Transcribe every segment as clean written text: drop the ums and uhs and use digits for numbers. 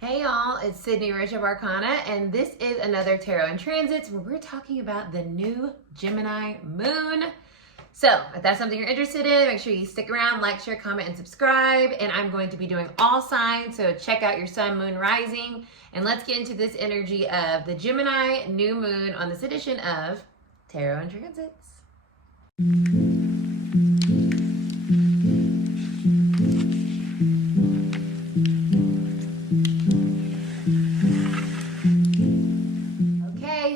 Hey y'all, it's Cidnee of Arcana, and this is another Tarot in Transits where we're talking about the new Gemini moon. So if that's something you're interested in, make sure you stick around, like, share, comment, and subscribe. And I'm going to be doing all signs, so check out your sun, moon, rising. And let's get into this energy of the Gemini new moon on this edition of Tarot in Transits.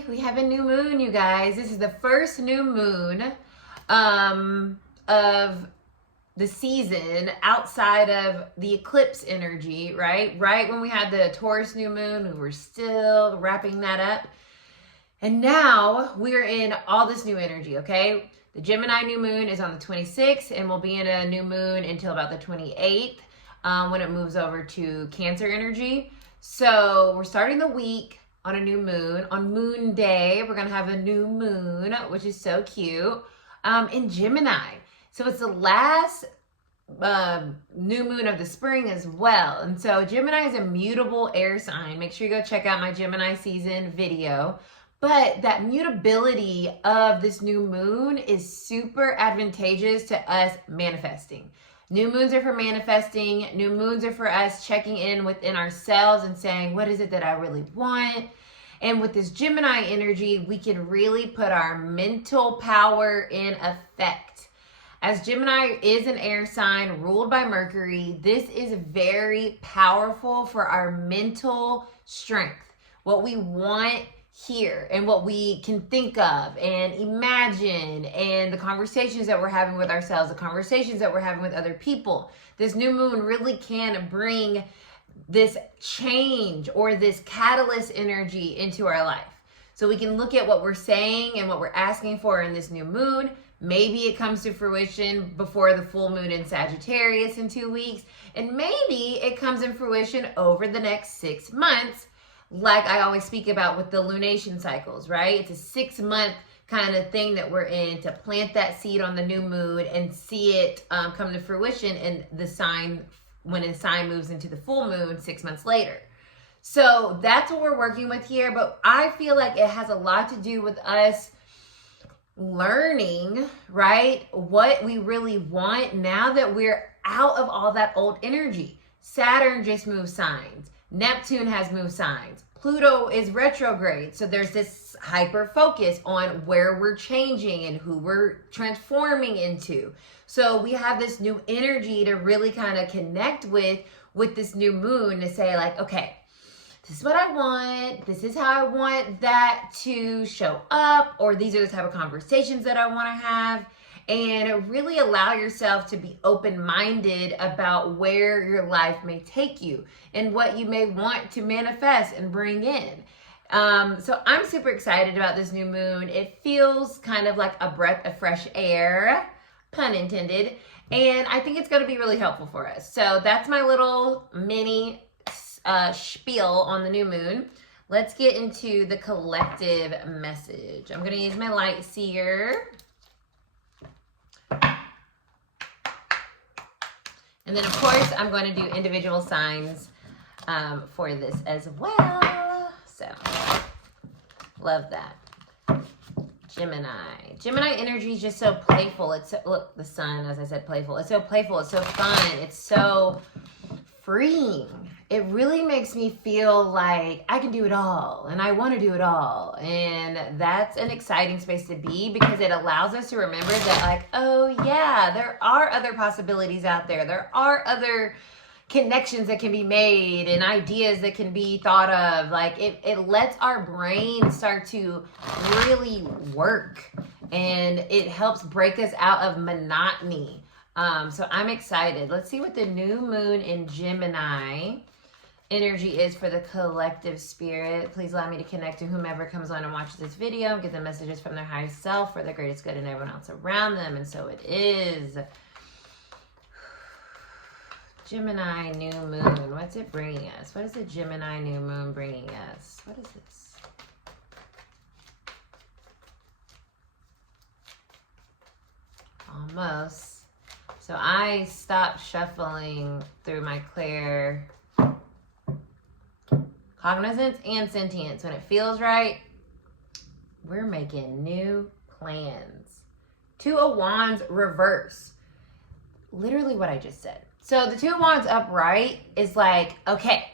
We have a new moon, you guys. This is the first new moon of the season outside of the eclipse energy, right? Right when we had the Taurus new moon, we were still wrapping that up. And now we're in all this new energy, okay? The Gemini new moon is on the 26th and we'll be in a new moon until about the 28th when it moves over to Cancer energy. So we're starting the week on a new moon. On Moon Day, we're going to have a new moon, which is so cute, in Gemini. So it's the last new moon of the spring as well. And so Gemini is a mutable air sign. Make sure you go check out my Gemini season video. But that mutability of this new moon is super advantageous to us manifesting. New moons are for manifesting. New moons are for us checking in within ourselves and saying, what is it that I really want? And with this Gemini energy, we can really put our mental power in effect. As Gemini is an air sign ruled by Mercury, this is very powerful for our mental strength. What we want here and what we can think of and imagine, and the conversations that we're having with ourselves, the conversations that we're having with other people. This new moon really can bring this change or this catalyst energy into our life. So we can look at what we're saying and what we're asking for in this new moon. Maybe it comes to fruition before the full moon in Sagittarius in 2 weeks. And maybe it comes in fruition over the next 6 months, like I always speak about with the lunation cycles, right? It's a 6-month kind of thing that we're in to plant that seed on the new moon and see it come to fruition in the sign when a sign moves into the full moon 6 months later. So that's what we're working with here. But I feel like it has a lot to do with us learning, right, what we really want now that we're out of all that old energy. Saturn just moved signs. Neptune has moved signs. Pluto is retrograde. So there's this hyper focus on where we're changing and who we're transforming into. So we have this new energy to really kind of connect with this new moon to say like, okay, this is what I want. This is how I want that to show up, or these are the type of conversations that I want to have. And really allow yourself to be open-minded about where your life may take you and what you may want to manifest and bring in. So I'm super excited about this new moon. It feels kind of like a breath of fresh air, pun intended. And I think it's going to be really helpful for us. So that's my little mini spiel on the new moon. Let's get into the collective message. I'm going to use my light seer. And then, of course, I'm going to do individual signs for this as well. So, love that. Gemini. Gemini energy is just so playful. It's so, look, the sun, as I said, playful. It's so playful. It's so fun. It's so freeing. It really makes me feel like I can do it all and I want to do it all. And that's an exciting space to be because it allows us to remember that like, oh yeah, there are other possibilities out there. There are other connections that can be made and ideas that can be thought of. Like it lets our brain start to really work and it helps break us out of monotony. So I'm excited. Let's see what the new moon in Gemini energy is for the collective spirit. Please allow me to connect to whomever comes on and watches this video, give them messages from their higher self for the greatest good and everyone else around them. And so it is. Gemini new moon. What's it bringing us? What is the Gemini new moon bringing us? What is this? Almost. So I stopped shuffling through my clear cognizance and sentience. When it feels right, we're making new plans. Two of Wands reverse. Literally what I just said. So the Two of Wands upright is like, okay,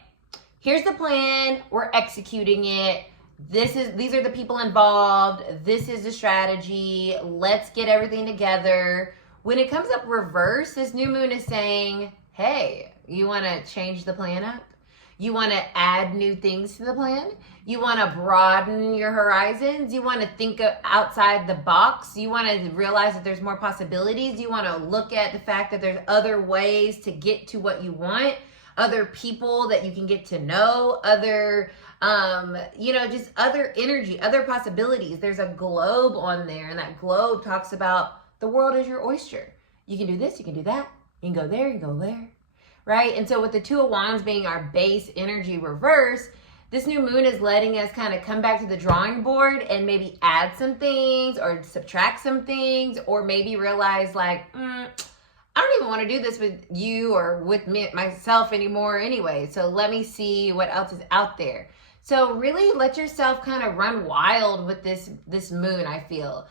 here's the plan. We're executing it. These are the people involved. This is the strategy. Let's get everything together. When it comes up reverse, this new moon is saying, hey, you want to change the plan up? You want to add new things to the plan? You want to broaden your horizons? You want to think outside the box? You want to realize that there's more possibilities? You want to look at the fact that there's other ways to get to what you want? Other people that you can get to know? Other, just other energy, other possibilities. There's a globe on there, and that globe talks about the world is your oyster. You can do this, you can do that. You can go there, you can go there. Right? And so with the Two of Wands being our base energy reverse, this new moon is letting us kind of come back to the drawing board and maybe add some things or subtract some things, or maybe realize like, I don't even want to do this with you or with me, myself anymore anyway. So let me see what else is out there. So really let yourself kind of run wild with this moon, I feel.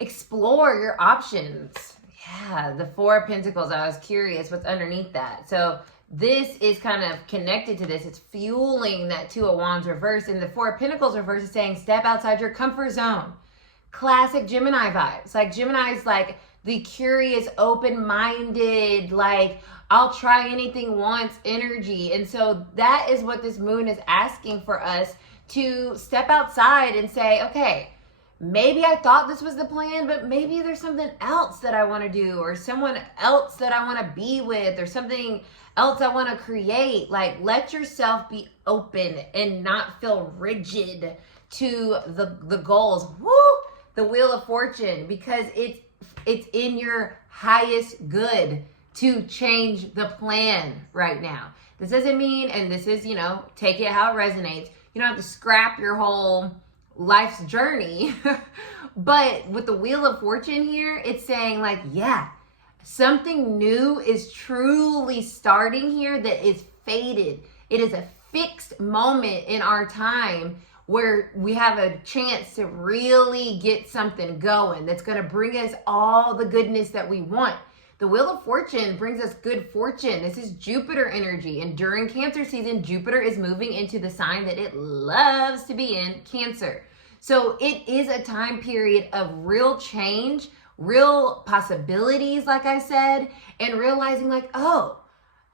Explore your options. Yeah, the Four of Pentacles. I was curious what's underneath that. So this is kind of connected to this. It's fueling that Two of Wands reverse. And the Four of Pentacles reverse is saying step outside your comfort zone. Classic Gemini vibes. Like Gemini's like the curious, open-minded, like I'll try anything once energy. And so that is what this moon is asking for us, to step outside and say, okay, maybe I thought this was the plan, but maybe there's something else that I want to do, or someone else that I want to be with, or something else I want to create. Like, let yourself be open and not feel rigid to the goals. Woo! The Wheel of Fortune, because it's in your highest good to change the plan right now. This doesn't mean, and this is, take it how it resonates. You don't have to scrap your whole life's journey. But with the Wheel of Fortune here, it's saying like, yeah, something new is truly starting here that is fated. It is a fixed moment in our time where we have a chance to really get something going that's going to bring us all the goodness that we want. The Wheel of Fortune brings us good fortune. This is Jupiter energy. And during Cancer season, Jupiter is moving into the sign that it loves to be in, Cancer. So it is a time period of real change, real possibilities, like I said, and realizing like, oh,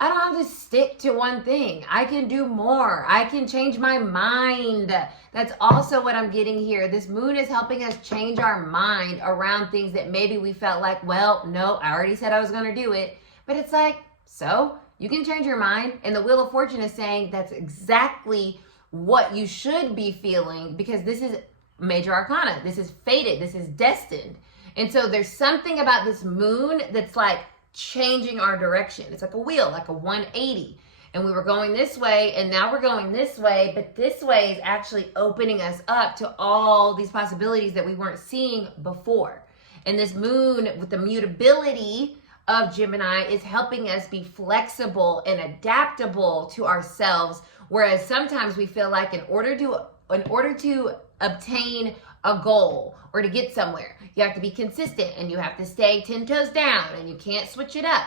I don't have to stick to one thing. I can do more. I can change my mind. That's also what I'm getting here. This moon is helping us change our mind around things that maybe we felt like, well, no, I already said I was going to do it. But it's like, so you can change your mind. And the Wheel of Fortune is saying that's exactly what you should be feeling, because this is major arcana. This is fated. This is destined. And so there's something about this moon that's like changing our direction. It's like a wheel, like a 180. And we were going this way, and now we're going this way, but this way is actually opening us up to all these possibilities that we weren't seeing before. And this moon with the mutability of Gemini is helping us be flexible and adaptable to ourselves. Whereas sometimes we feel like in order to obtain a goal or to get somewhere, you have to be consistent and you have to stay 10 toes down and you can't switch it up.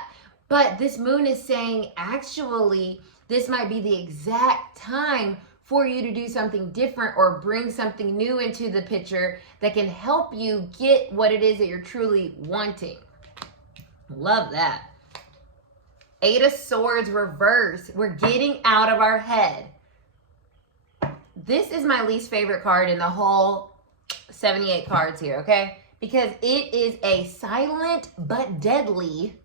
But this moon is saying, actually, this might be the exact time for you to do something different or bring something new into the picture that can help you get what it is that you're truly wanting. Love that. Eight of Swords reverse. We're getting out of our head. This is my least favorite card in the whole 78 cards here, okay? Because it is a silent but deadly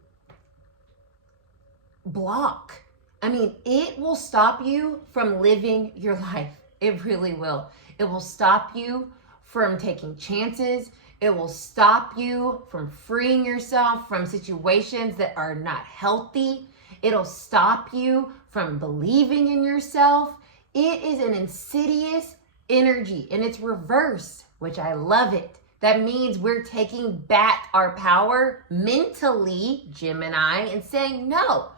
block. I mean, it will stop you from living your life. It really will. It will stop you from taking chances. It will stop you from freeing yourself from situations that are not healthy. It'll stop you from believing in yourself. It is an insidious energy, and it's reversed, which I love it. That means we're taking back our power mentally, Gemini, and saying, no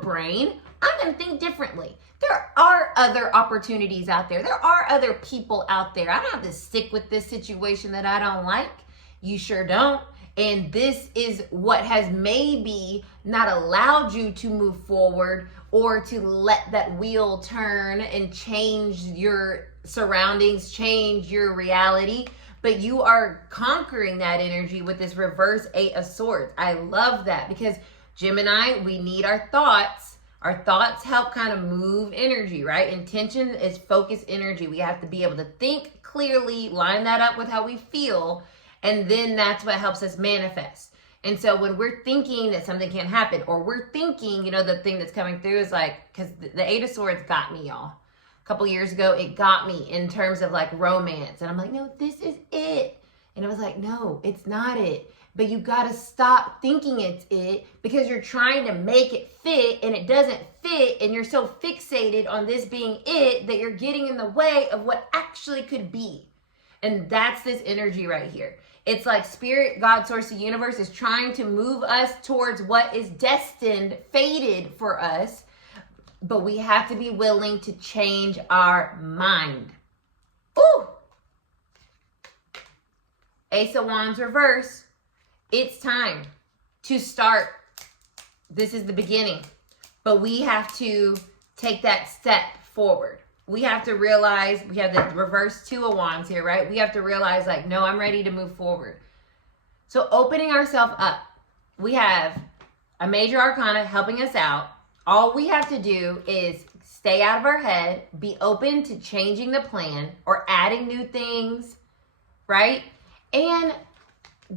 brain, I'm going to think differently. There are other opportunities out there. There are other people out there. I don't have to stick with this situation that I don't like. You sure don't. And this is what has maybe not allowed you to move forward or to let that wheel turn and change your surroundings, change your reality. But you are conquering that energy with this reverse 8 of Swords. I love that because Gemini, we need our thoughts. Our thoughts help kind of move energy, right? Intention is focused energy. We have to be able to think clearly, line that up with how we feel, and then that's what helps us manifest. And so when we're thinking that something can't happen, or we're thinking, you know, the thing that's coming through is like, because the 8 of Swords got me, y'all. A couple years ago, it got me in terms of like romance. And I'm like, no, this is it. And I was like, no, it's not it. But you got to stop thinking it's it because you're trying to make it fit and it doesn't fit. And you're so fixated on this being it that you're getting in the way of what actually could be. And that's this energy right here. It's like spirit, God, source, the universe is trying to move us towards what is destined, fated for us. But we have to be willing to change our mind. Ooh! Ace of Wands reverse. It's time to start. This is the beginning. But we have to take that step forward. We have to realize, we have the reverse 2 of Wands here, right? We have to realize like, no, I'm ready to move forward. So opening ourselves up. We have a major arcana helping us out. All we have to do is stay out of our head, be open to changing the plan or adding new things, right? And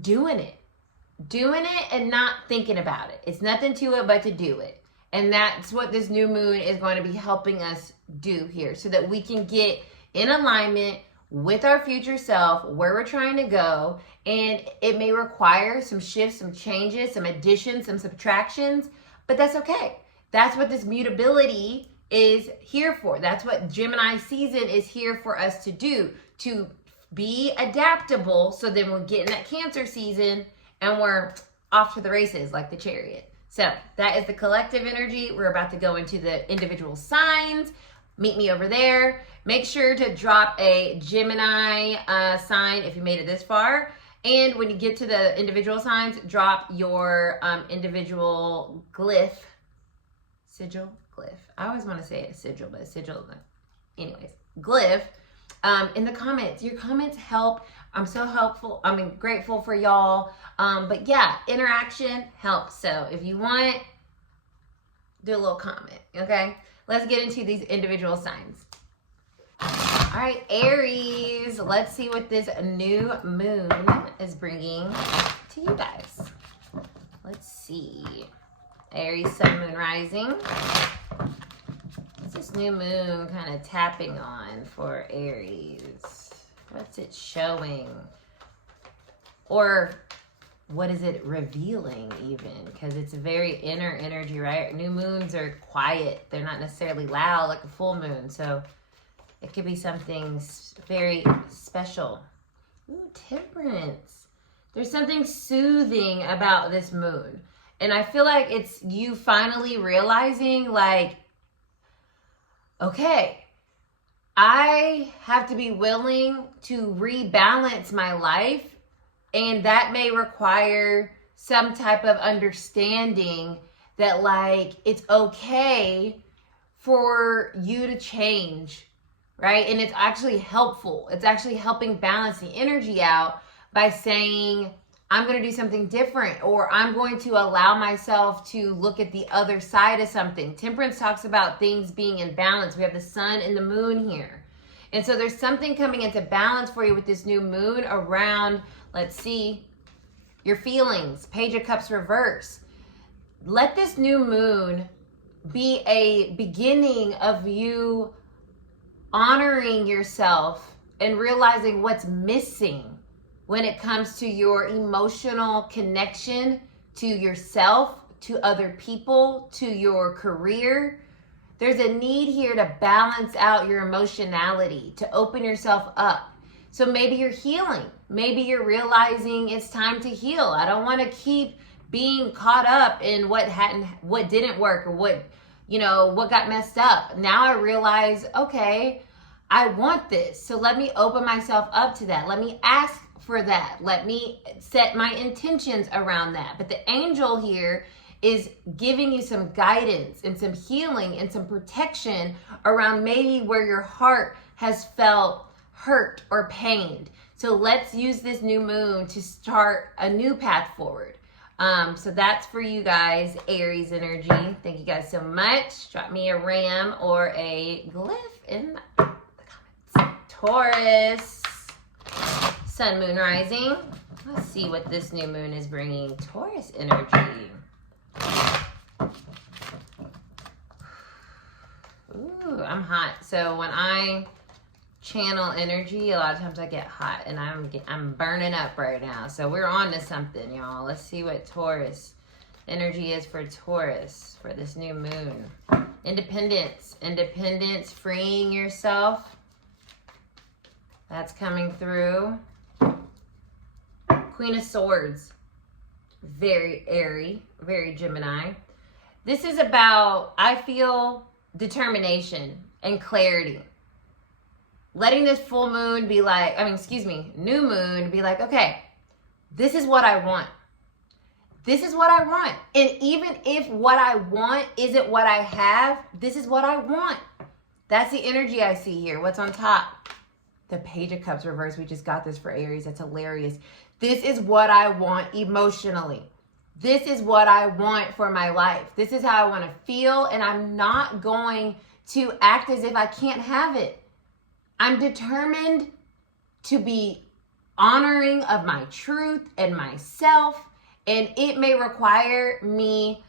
doing it. Doing it and not thinking about it. It's nothing to it but to do it. And that's what this new moon is going to be helping us do here so that we can get in alignment with our future self, where we're trying to go. And it may require some shifts, some changes, some additions, some subtractions, but that's okay. That's what this mutability is here for. That's what Gemini season is here for us to do, to be adaptable so then we'll get in that Cancer season and we're off to the races like the Chariot. So that is the collective energy. We're about to go into the individual signs. Meet me over there. Make sure to drop a Gemini sign if you made it this far. And when you get to the individual signs, drop your individual glyph. Sigil? Glyph. I always want to say it sigil, but sigil. Anyways, glyph in the comments. Your comments help. I'm so helpful. I'm grateful for y'all. But yeah, interaction helps. So if you want, do a little comment, okay? Let's get into these individual signs. All right, Aries. Let's see what this new moon is bringing to you guys. Let's see. Aries, sun, moon, rising. What's this new moon kind of tapping on for Aries? What's it showing? Or what is it revealing even? Because it's a very inner energy, right? New moons are quiet. They're not necessarily loud like a full moon. So it could be something very special. Ooh, Temperance. There's something soothing about this moon. And I feel like it's you finally realizing like, okay, I have to be willing to rebalance my life. And that may require some type of understanding that like, it's okay for you to change, right? And it's actually helpful. It's actually helping balance the energy out by saying, I'm going to do something different, or I'm going to allow myself to look at the other side of something. Temperance talks about things being in balance. We have the sun and the moon here. And so there's something coming into balance for you with this new moon around, let's see, your feelings. Page of Cups reverse. Let this new moon be a beginning of you honoring yourself and realizing what's missing when it comes to your emotional connection to yourself, to other people, to your career. There's a need here to balance out your emotionality, to open yourself up. So maybe you're healing. Maybe you're realizing it's time to heal. I don't want to keep being caught up in what didn't work or what you know, what got messed up. Now I realize, okay, I want this. So let me open myself up to that. Let me ask for that. Let me set my intentions around that. But the angel here is giving you some guidance and some healing and some protection around maybe where your heart has felt hurt or pained. So let's use this new moon to start a new path forward. So that's for you guys, Aries energy. Thank you guys so much. Drop me a ram or a glyph in the comments. Taurus, sun, moon, rising. Let's see what this new moon is bringing. Taurus energy. Ooh, I'm hot. So when I channel energy, a lot of times I get hot, and I'm burning up right now. So we're on to something, y'all. Let's see what Taurus energy is for Taurus for this new moon. Independence, freeing yourself. That's coming through. Queen of Swords, very airy, very Gemini. This is about, I feel, determination and clarity. Letting this full moon be like, new moon be like, okay, this is what I want. This is what I want. And even if what I want isn't what I have, this is what I want. That's the energy I see here. What's on top? The Page of Cups reverse. We just got this for Aries. That's hilarious. This is what I want emotionally. This is what I want for my life. This is how I want to feel. And I'm not going to act as if I can't have it. I'm determined to be honoring of my truth and myself, and it may require me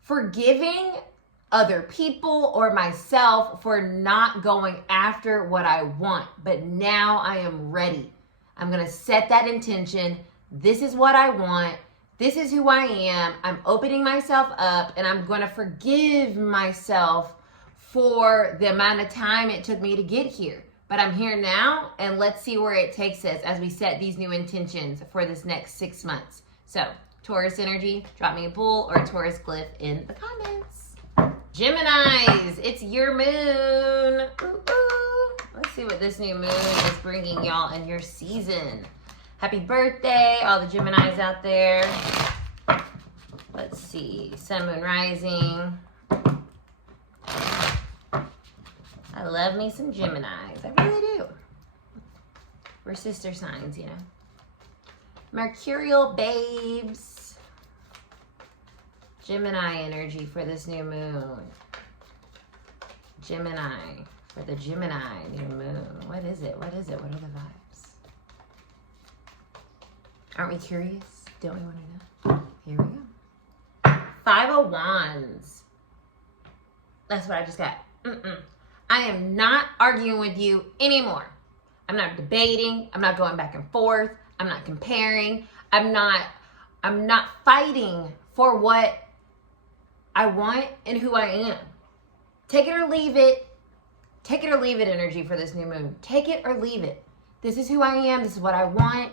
forgiving other people or myself for not going after what I want. But now I am ready. I'm going to set that intention. This is what I want. This is who I am. I'm opening myself up, and I'm going to forgive myself for the amount of time it took me to get here. But I'm here now, and let's see where it takes us as we set these new intentions for this next 6 months. So, Taurus energy, drop me a bull or a Taurus glyph in the comments. Geminis, it's your moon. Ooh, ooh. Let's see what this new moon is bringing y'all in your season. Happy birthday, all the Geminis out there. Let's see, sun, moon, rising. I love me some Geminis. I really do. We're sister signs, you know. Mercurial babes. Gemini energy for this new moon. Gemini for the Gemini new moon. What is it? What is it? What are the vibes? Aren't we curious? Don't we want to know? Here we go. 5 of Wands. That's what I just got. I am not arguing with you anymore. I'm not debating. I'm not going back and forth. I'm not comparing. I'm not fighting for what I want and who I am. Take it or leave it. Take it or leave it energy for this new moon. Take it or leave it. This is who I am. This is what I want.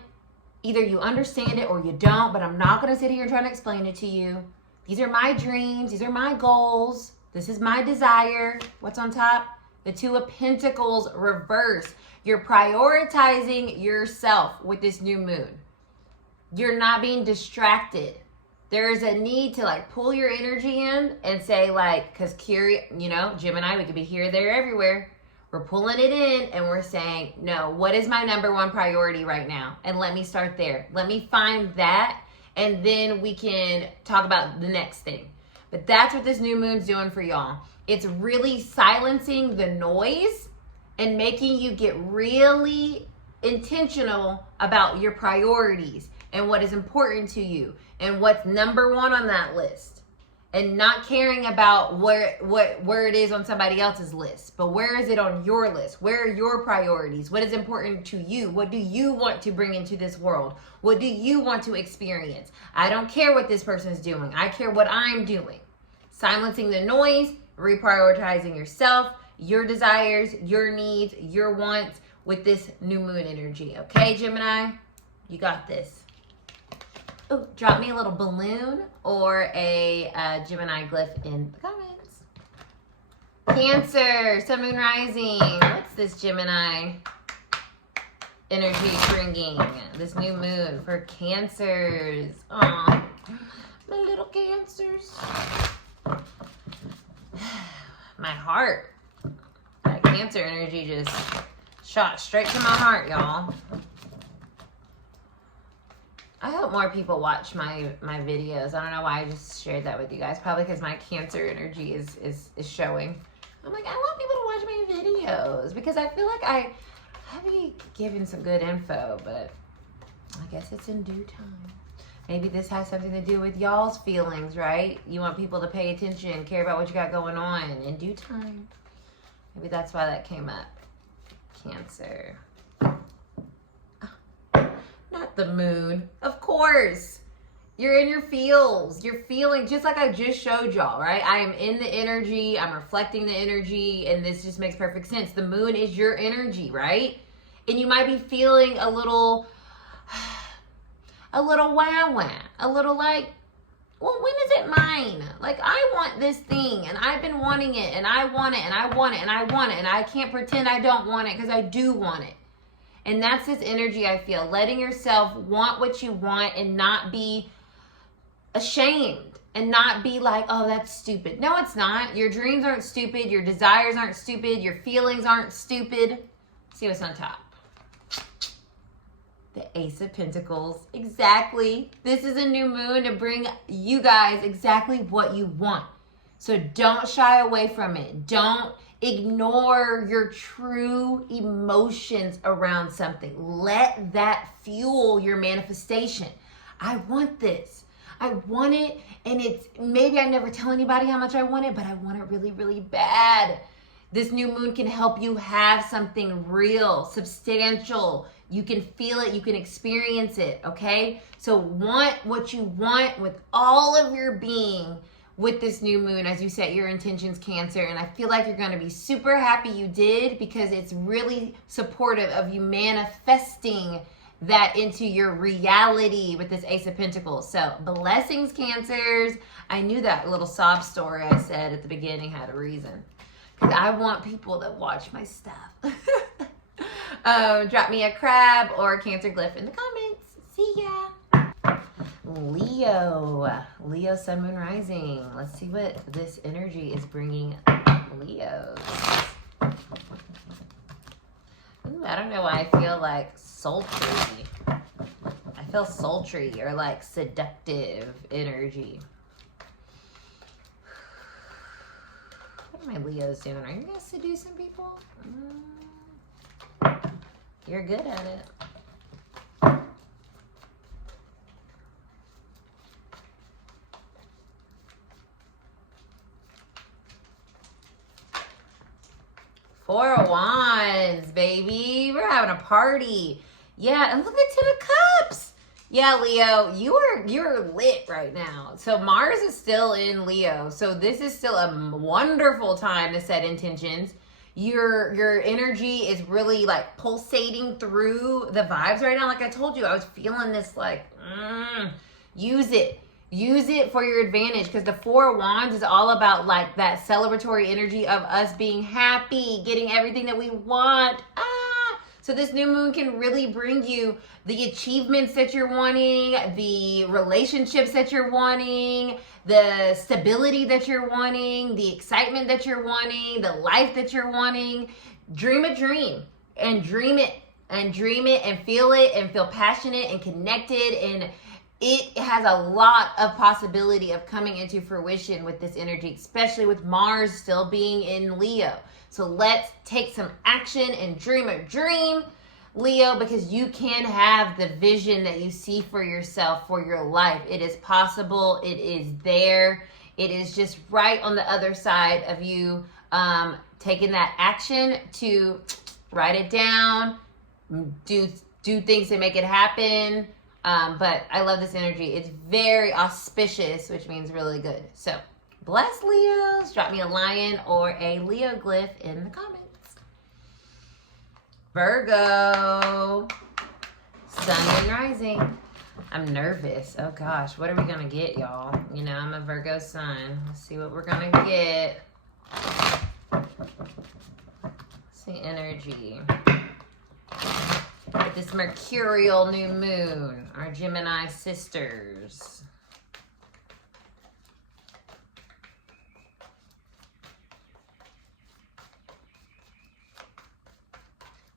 Either you understand it or you don't, but I'm not going to sit here and try to explain it to you. These are my dreams. These are my goals. This is my desire. What's on top? The 2 of Pentacles reverse. You're prioritizing yourself with this new moon. You're not being distracted. There is a need to like pull your energy in and say like, because Gemini, we could be here, there, everywhere. We're pulling it in and we're saying, no, what is my number 1 priority right now? And let me start there. Let me find that, and then we can talk about the next thing. But that's what this new moon's doing for y'all. It's really silencing the noise and making you get really intentional about your priorities and what is important to you and what's number 1 on that list, and not caring about where it is on somebody else's list, but where is it on your list? Where are your priorities? What is important to you? What do you want to bring into this world? What do you want to experience? I don't care what this person's doing. I care what I'm doing. Silencing the noise, reprioritizing yourself, your desires, your needs, your wants with this new moon energy. Okay, Gemini? You got this. Oh, drop me a little balloon or a Gemini glyph in the comments. Cancer, Sun, Moon, Rising. What's this Gemini energy bringing? This new moon for Cancers. Aw, my little Cancers. My heart. That Cancer energy just shot straight to my heart, y'all. I hope more people watch my videos. I don't know why I just shared that with you guys. Probably because my Cancer energy is showing. I'm like, I want people to watch my videos because I feel like I have been given some good info, but I guess it's in due time. Maybe this has something to do with y'all's feelings, right? You want people to pay attention, care about what you got going on in due time. Maybe that's why that came up. Cancer. Not the moon. Of course. You're in your feels. You're feeling just like I just showed y'all, right? I am in the energy. I'm reflecting the energy. And this just makes perfect sense. The moon is your energy, right? And you might be feeling a little wow. A little like, well, when is it mine? Like, I want this thing. And I've been wanting it. And I want it. And I want it. And I want it. And I can't pretend I don't want it because I do want it. And that's this energy I feel. Letting yourself want what you want and not be ashamed. And not be like, oh, that's stupid. No, it's not. Your dreams aren't stupid. Your desires aren't stupid. Your feelings aren't stupid. See what's on top. The Ace of Pentacles. Exactly. This is a new moon to bring you guys exactly what you want. So don't shy away from it. Don't ignore your true emotions around something. Let that fuel your manifestation. I want this. I want it, and it's maybe I never tell anybody how much I want it, but I want it really, really bad. This new moon can help you have something real, substantial. You can feel it, you can experience it, okay? So want what you want with all of your being with this new moon as you set your intentions, Cancer. And I feel like you're going to be super happy you did because it's really supportive of you manifesting that into your reality with this Ace of Pentacles. So blessings, Cancers. I knew that little sob story I said at the beginning had a reason because I want people to watch my stuff. Drop me a crab or a Cancer glyph in the comments. See ya. Leo, Sun, Moon, Rising. Let's see what this energy is bringing Leos. Ooh, I don't know why I feel like sultry. I feel sultry or like seductive energy. What are my Leos doing? Are you guys seducing people? You're good at it. Four of Wands, baby. We're having a party. Yeah, and look at Ten of Cups. Yeah, Leo, you're lit right now. So Mars is still in Leo. So this is still a wonderful time to set intentions. Your energy is really like pulsating through the vibes right now. Like I told you, I was feeling this like, use it. Use it for your advantage because the Four of Wands is all about like that celebratory energy of us being happy, getting everything that we want. So this new moon can really bring you the achievements that you're wanting, the relationships that you're wanting, the stability that you're wanting, the excitement that you're wanting, the life that you're wanting. Dream a dream and dream it and dream it and feel passionate and connected, and it has a lot of possibility of coming into fruition with this energy, especially with Mars still being in Leo. So let's take some action and dream a dream, Leo, because you can have the vision that you see for yourself, for your life. It is possible. It is there. It is just right on the other side of you taking that action to write it down, do things to make it happen. But I love this energy. It's very auspicious, which means really good. So bless Leos. Drop me a lion or a Leo glyph in the comments. Virgo, Sun, Moon, Rising. I'm nervous. Oh gosh, what are we gonna get, y'all? You know, I'm a Virgo sun. Let's see what we're gonna get. Let's see energy. With this Mercurial new moon, our Gemini sisters.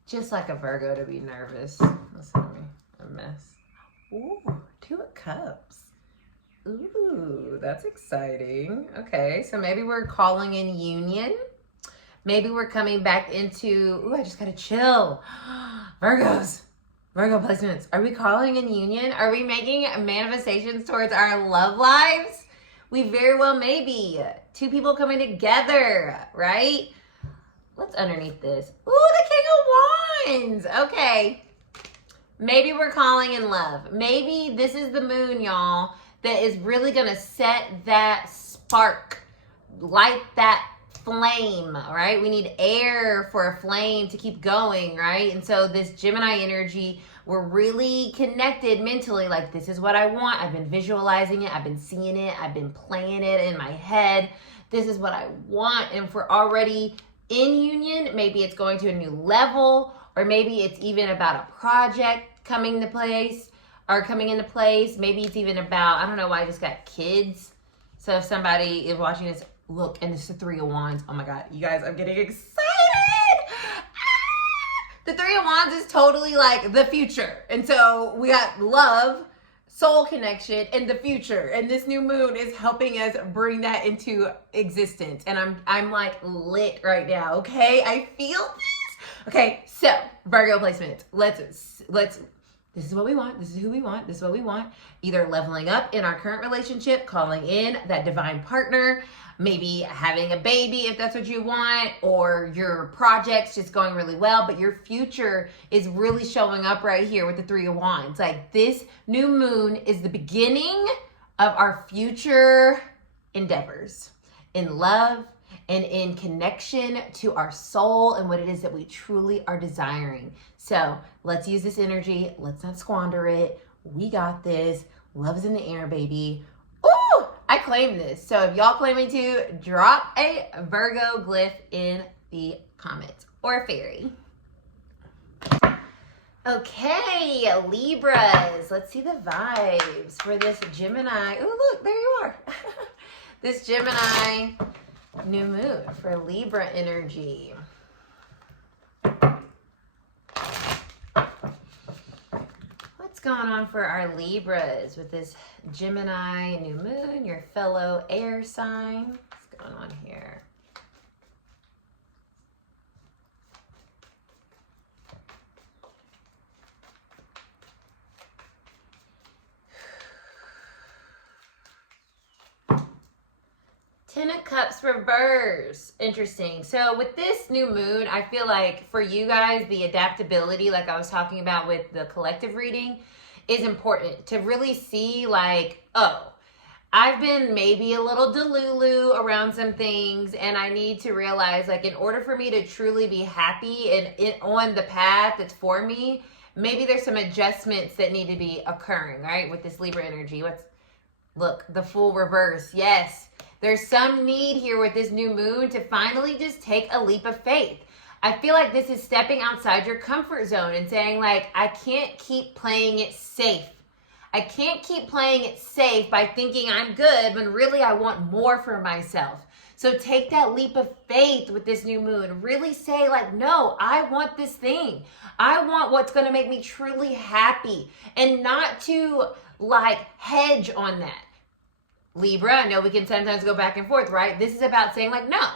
Just like a Virgo to be nervous. That's a mess. Ooh, 2 of Cups. Ooh, that's exciting. Okay, so maybe we're calling in union. Maybe we're coming back into, ooh, I just gotta chill. Virgos, Virgo placements. Are we calling in union? Are we making manifestations towards our love lives? We very well may be. 2 people coming together, right? What's underneath this? Ooh, the King of Wands. Okay. Maybe we're calling in love. Maybe this is the moon, y'all, that is really going to set that spark, light that flame, right? We need air for a flame to keep going, right? And so this Gemini energy, we're really connected mentally. Like, this is what I want. I've been visualizing it. I've been seeing it. I've been playing it in my head. This is what I want. And if we're already in union, maybe it's going to a new level, or maybe it's even about a project coming into place. Maybe it's even about, I don't know why I just got kids. So if somebody is watching this, look, and it's the 3 of Wands. Oh my God, you guys, I'm getting excited. The 3 of Wands is totally like the future. And so we got love, soul connection, and the future. And this new moon is helping us bring that into existence. And I'm like lit right now, okay? I feel this. Okay, so Virgo placements. Let's this is what we want. This is who we want. This is what we want. Either leveling up in our current relationship, calling in that divine partner, maybe having a baby if that's what you want, or your project's just going really well, but your future is really showing up right here with the 3 of Wands. Like, this new moon is the beginning of our future endeavors in love and in connection to our soul and what it is that we truly are desiring. So let's use this energy. Let's not squander it. We got this. Love's in the air, baby. Ooh, I claim this. So if y'all claiming to, drop a Virgo glyph in the comments, or a fairy. Okay, Libras. Let's see the vibes for this Gemini. Oh, look, there you are. This Gemini new moon for Libra energy. What's going on for our Libras with this Gemini new moon, your fellow air sign? What's going on here? Ten of Cups reverse. Interesting. So with this new moon, I feel like for you guys, the adaptability, like I was talking about with the collective reading, is important to really see like, oh, I've been maybe a little delulu around some things, and I need to realize, like, in order for me to truly be happy and on the path that's for me, maybe there's some adjustments that need to be occurring, right? With this Libra energy. Look, the Fool reverse. Yes. There's some need here with this new moon to finally just take a leap of faith. I feel like this is stepping outside your comfort zone and saying, like, I can't keep playing it safe. I can't keep playing it safe by thinking I'm good when really I want more for myself. So take that leap of faith with this new moon. Really say, like, no, I want this thing. I want what's going to make me truly happy, and not to like hedge on that. Libra, I know we can sometimes go back and forth, right? This is about saying, like, no,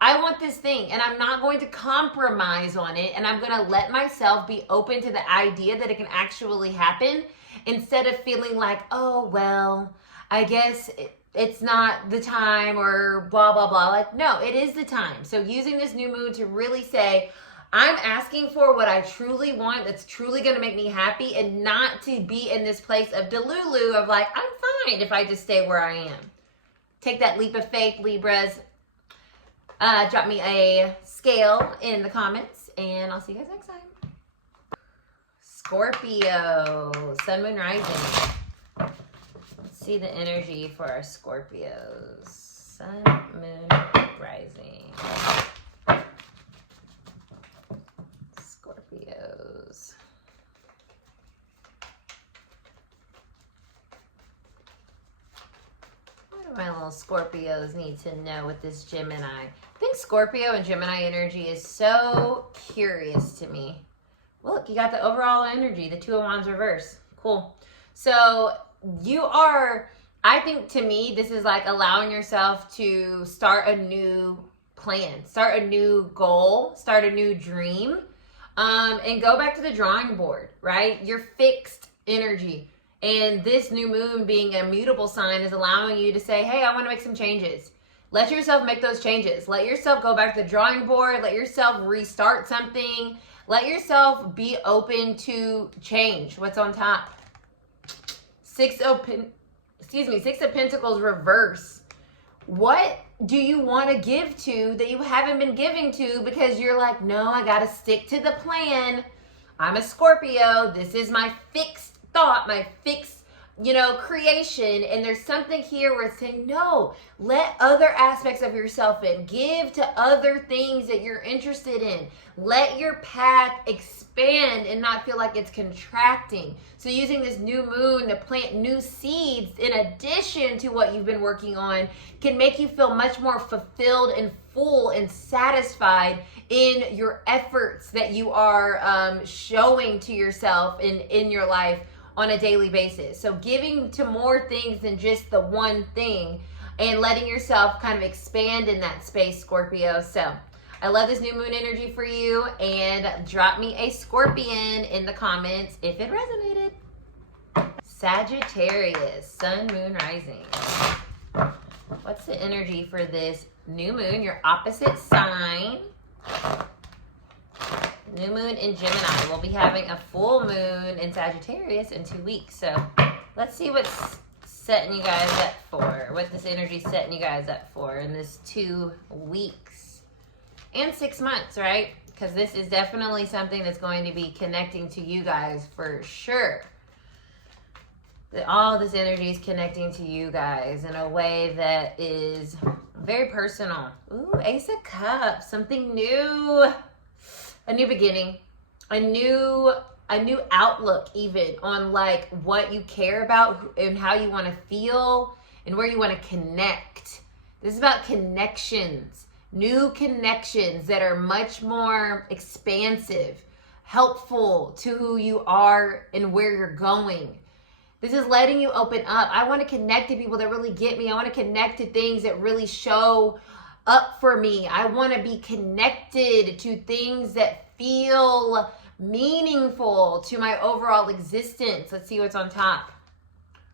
I want this thing, and I'm not going to compromise on it, and I'm going to let myself be open to the idea that it can actually happen, instead of feeling like, oh, well, I guess it's not the time, or blah, blah, blah. Like, no, it is the time. So using this new moon to really say, I'm asking for what I truly want, that's truly going to make me happy, and not to be in this place of delulu of like, I'm fine if I just stay where I am. Take that leap of faith, Libras. Drop me a scale in the comments, and I'll see you guys next time. Scorpio, Sun, Moon, Rising. see the energy for our Scorpios. Sun, Moon, Rising. Scorpios. What do my little Scorpios need to know with this Gemini? I think Scorpio and Gemini energy is so curious to me. Look, you got the overall energy, the Two of Wands reverse. Cool. So you are, I think to me, this is like allowing yourself to start a new plan, start a new goal, start a new dream, and go back to the drawing board, right? Your fixed energy. And this new moon being a mutable sign is allowing you to say, hey, I want to make some changes. Let yourself make those changes. Let yourself go back to the drawing board. Let yourself restart something. Let yourself be open to change. What's on top? Six of Pentacles reverse. What do you want to give to that you haven't been giving to because you're like, no, I got to stick to the plan. I'm a Scorpio. This is my fixed thought, my fixed, creation. And there's something here where it's saying, no, let other aspects of yourself in. Give to other things that you're interested in. Let your path expand and not feel like it's contracting. So using this new moon to plant new seeds in addition to what you've been working on can make you feel much more fulfilled and full and satisfied in your efforts that you are showing to yourself in your life on a daily basis. So giving to more things than just the one thing and letting yourself kind of expand in that space, Scorpio. So I love this new moon energy for you, and drop me a Scorpion in the comments if it resonated. Sagittarius, Sun, Moon, Rising. What's the energy for this new moon, your opposite sign? New moon in Gemini. We'll be having a full moon in Sagittarius in 2 weeks. So let's see what's setting you guys up for, what this energy is setting you guys up for in this 2 weeks and 6 months, right? Because this is definitely something that's going to be connecting to you guys for sure. All this energy is connecting to you guys in a way that is very personal. Ooh, Ace of Cups, something new. A new beginning, a new outlook even on like what you care about and how you want to feel and where you want to connect. This is about connections, new connections that are much more expansive, helpful to who you are and where you're going. This is letting you open up. I want to connect to people that really get me. I want to connect to things that really show up for me. I want to be connected to things that feel meaningful to my overall existence. Let's see what's on top.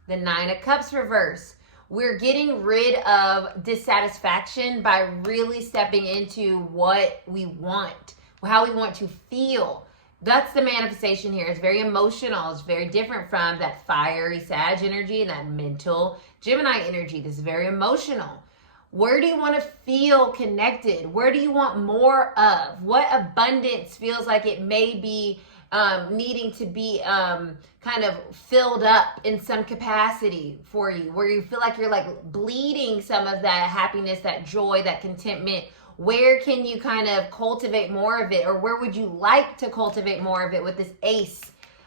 The Nine of Cups reverse. We're getting rid of dissatisfaction by really stepping into what we want, how we want to feel. That's the manifestation here. It's very emotional. It's very different from that fiery Sag energy and that mental Gemini energy. This is very emotional. Where do you want to feel connected? Where do you want more of? What abundance feels like it may be needing to be kind of filled up in some capacity for you, where you feel like you're like bleeding some of that happiness, that joy, that contentment? Where can you kind of cultivate more of it, or where would you like to cultivate more of it with this Ace?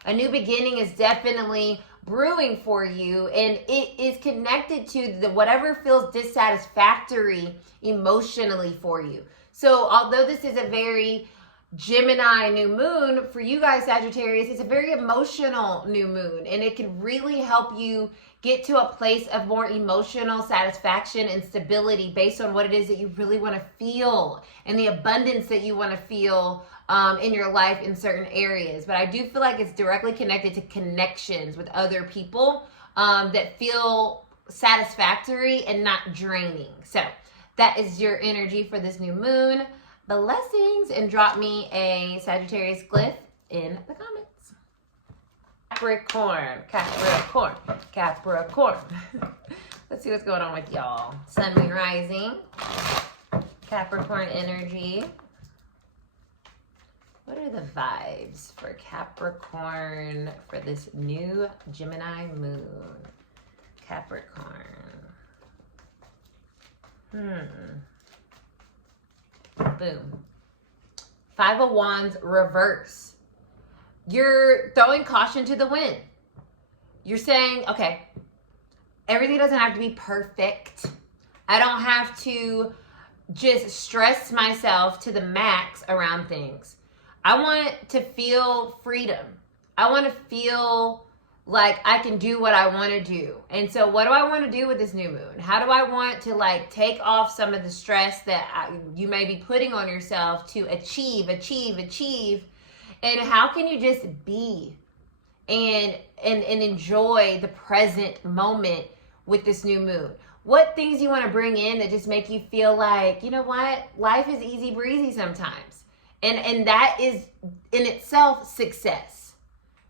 A new beginning is definitely brewing for you, and it is connected to the whatever feels dissatisfactory emotionally for you. So although this is a very Gemini new moon, for you guys Sagittarius, it's a very emotional new moon, and it can really help you get to a place of more emotional satisfaction and stability based on what it is that you really want to feel and the abundance that you want to feel in your life in certain areas. But I do feel like it's directly connected to connections with other people that feel satisfactory and not draining. So that is your energy for this new moon. Blessings, and drop me a Sagittarius glyph in the comments. Capricorn, Capricorn, Capricorn. Let's see what's going on with y'all. Sun, Moon, Rising. Capricorn energy. What are the vibes for Capricorn for this new Gemini moon? Capricorn. Boom. Five of Wands reverse. You're throwing caution to the wind. You're saying, okay, everything doesn't have to be perfect. I don't have to just stress myself to the max around things. I want to feel freedom. I want to feel like I can do what I want to do. And so what do I want to do with this new moon? How do I want to like take off some of the stress that you may be putting on yourself to achieve? And how can you just be and enjoy the present moment with this new moon? What things you want to bring in that just make you feel like, you know what? Life is easy breezy sometimes. And that is in itself success.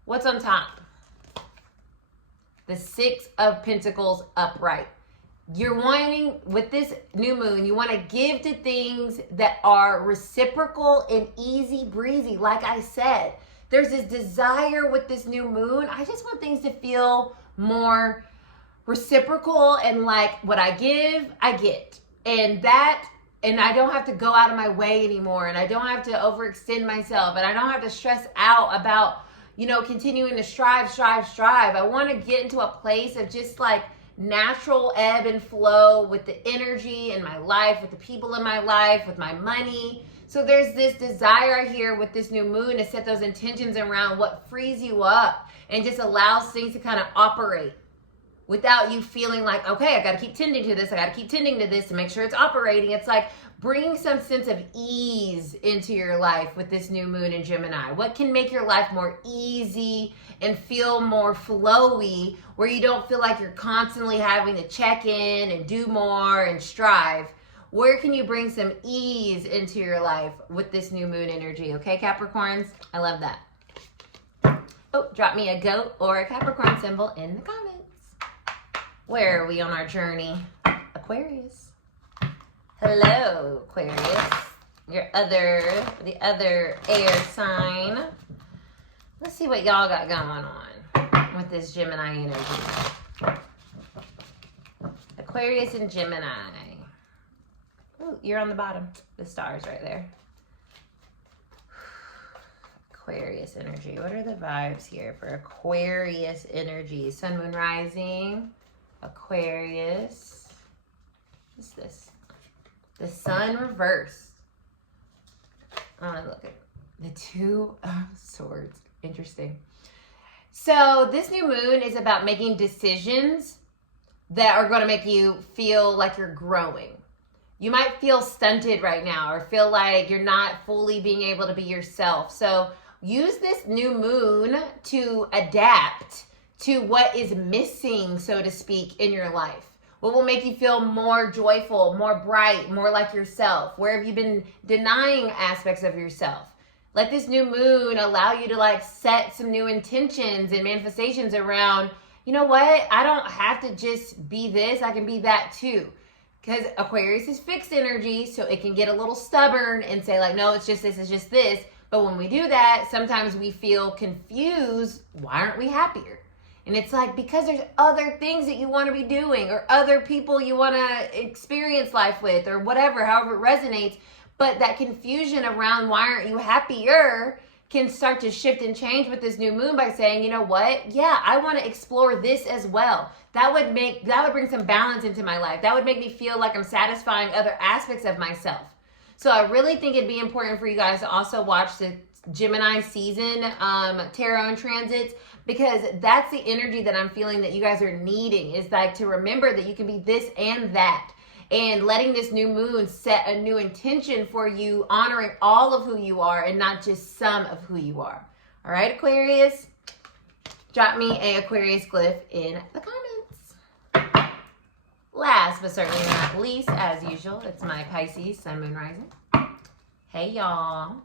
What's on top? The Six of Pentacles upright. You're wanting, with this new moon, you want to give to things that are reciprocal and easy breezy. Like I said, there's this desire with this new moon. I just want things to feel more reciprocal and like what I give, I get. And I don't have to go out of my way anymore. And I don't have to overextend myself. And I don't have to stress out about, you know, continuing to strive. I want to get into a place of just like natural ebb and flow with the energy in my life, with the people in my life, with my money. So there's this desire here with this new moon to set those intentions around what frees you up and just allows things to kind of operate without you feeling like, okay, I got to keep tending to this. I got to keep tending to this to make sure it's operating. It's like bringing some sense of ease into your life with this new moon in Gemini. What can make your life more easy and feel more flowy, where you don't feel like you're constantly having to check in and do more and strive? Where can you bring some ease into your life with this new moon energy? Okay, Capricorns? I love that. Oh, drop me a goat or a Capricorn symbol in the comments. Where are we on our journey? Aquarius. Hello, Aquarius. The other air sign. Let's see what y'all got going on with this Gemini energy. Aquarius and Gemini. Oh, you're on the bottom. The stars right there. Aquarius energy. What are the vibes here for Aquarius energy? Sun, moon, rising. Aquarius. What's this? The sun reversed. Look at the Two of Swords. Interesting. So this new moon is about making decisions that are going to make you feel like you're growing. You might feel stunted right now or feel like you're not fully being able to be yourself. So use this new moon to adapt to what is missing, so to speak, in your life. What will make you feel more joyful, more bright, more like yourself? Where have you been denying aspects of yourself? Let this new moon allow you to like set some new intentions and manifestations around, you know what? I don't have to just be this. I can be that too. Because Aquarius is fixed energy, so it can get a little stubborn and say like, no, it's just this, it's just this. But when we do that, sometimes we feel confused. Why aren't we happier? And it's like, because there's other things that you want to be doing or other people you want to experience life with or whatever, however it resonates. But that confusion around why aren't you happier can start to shift and change with this new moon by saying, you know what? Yeah, I want to explore this as well. That would bring some balance into my life. That would make me feel like I'm satisfying other aspects of myself. So I really think it'd be important for you guys to also watch the Gemini season tarot and transits, because that's the energy that I'm feeling that you guys are needing, is like to remember that you can be this and that, and letting this new moon set a new intention for you, honoring all of who you are and not just some of who you are. All right, Aquarius, drop me a Aquarius glyph in the comments. Last but certainly not least, as usual, it's my Pisces sun, moon, rising. Hey y'all,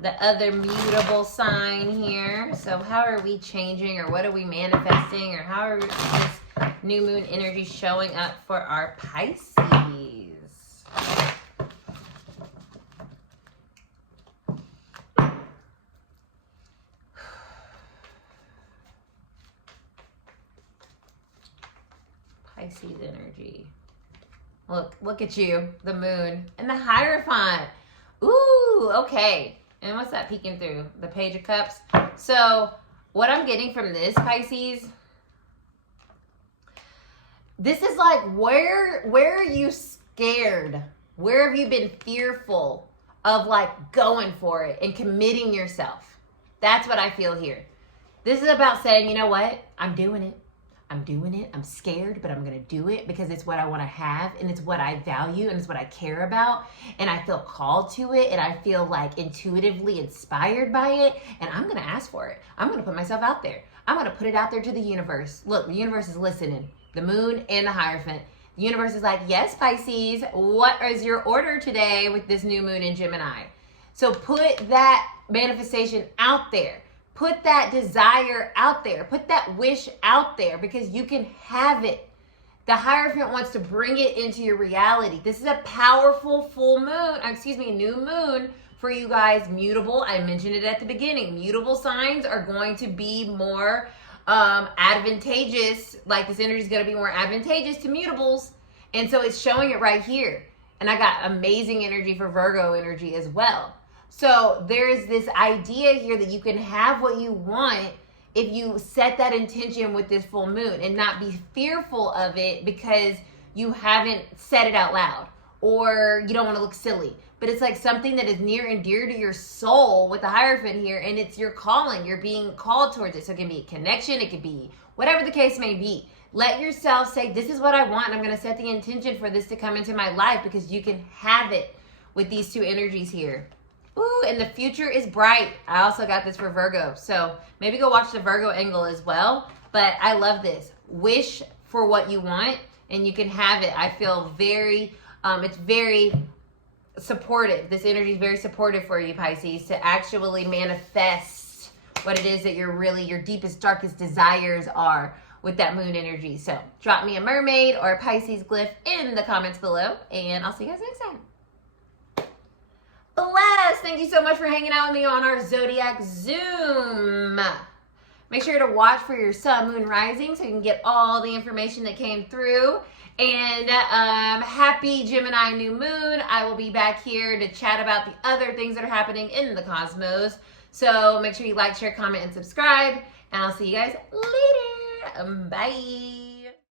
the other mutable sign here. So how are we changing, or what are we manifesting, or how are this new moon energy showing up for our Pisces? Pisces energy. Look at you, the moon, and the Hierophant. Ooh, okay. And what's that peeking through? The Page of Cups. So what I'm getting from this, Pisces, this is like, where are you scared? Where have you been fearful of like going for it and committing yourself? That's what I feel here. This is about saying, you know what? I'm doing it. I'm doing it. I'm scared, but I'm going to do it because it's what I want to have and it's what I value and it's what I care about. And I feel called to it and I feel like intuitively inspired by it. And I'm going to ask for it. I'm going to put myself out there. I'm going to put it out there to the universe. Look, the universe is listening. The moon and the Hierophant. The universe is like, yes, Pisces, what is your order today with this new moon in Gemini? So put that manifestation out there. Put that desire out there. Put that wish out there because you can have it. The Hierophant wants to bring it into your reality. This is a powerful new moon for you guys. Mutable, I mentioned it at the beginning. Mutable signs are going to be more advantageous. Like this energy is going to be more advantageous to mutables. And so it's showing it right here. And I got amazing energy for Virgo energy as well. So there's this idea here that you can have what you want if you set that intention with this full moon and not be fearful of it because you haven't said it out loud or you don't want to look silly. But it's like something that is near and dear to your soul with the Hierophant here, and it's your calling. You're being called towards it. So it can be a connection. It could be whatever the case may be. Let yourself say, this is what I want, and I'm going to set the intention for this to come into my life because you can have it with these two energies here. Ooh, and the future is bright. I also got this for Virgo. So maybe go watch the Virgo angle as well. But I love this. Wish for what you want and you can have it. I feel very, it's very supportive. This energy is very supportive for you, Pisces, to actually manifest what it is that your deepest, darkest desires are with that moon energy. So drop me a mermaid or a Pisces glyph in the comments below and I'll see you guys next time. Bless. Thank you so much for hanging out with me on our Zodiac Zoom. Make sure to watch for your sun, moon, rising so you can get all the information that came through. And happy Gemini New Moon. I will be back here to chat about the other things that are happening in the cosmos. So make sure you like, share, comment, and subscribe. And I'll see you guys later. Bye.